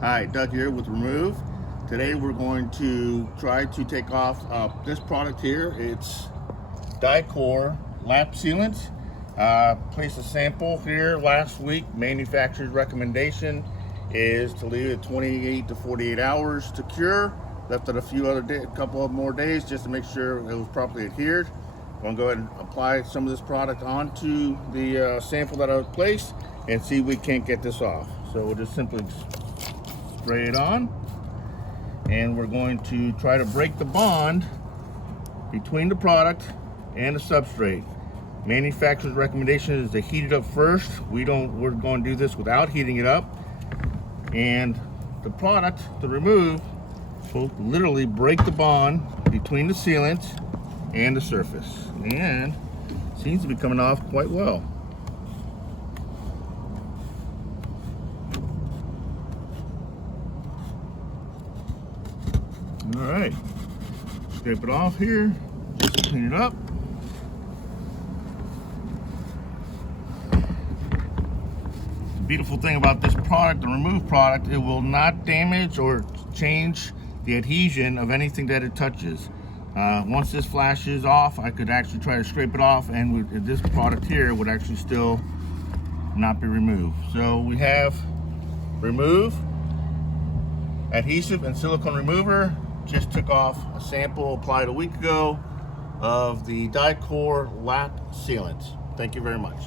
Hi, Doug here with Re-Mov. Today we're going to try to take off this product here. It's Dicor lap sealant. Placed a sample here last week. Manufacturer's recommendation is to leave it 28 to 48 hours to cure. Left it a couple of more days just to make sure it was properly adhered. I'm going to go ahead and apply some of this product onto the sample that I placed and see if we can't get this off. So we'll just simply spray it on, and we're going to try to break the bond between the product and the substrate. Manufacturer's recommendation is to heat it up first. We're going to do this without heating it up, and the product, the Re-Mov, will literally break the bond between the sealant and the surface, and seems to be coming off quite well. All right, scrape it off here, just clean it up. The beautiful thing about this product, the Re-Mov product, it will not damage or change the adhesion of anything that it touches. Once this flashes off, I could actually try to scrape it off, and this product here would actually still not be removed. So we have Re-Mov, adhesive and silicone remover. Just took off a sample applied a week ago of the Dicor lap sealant. Thank you very much.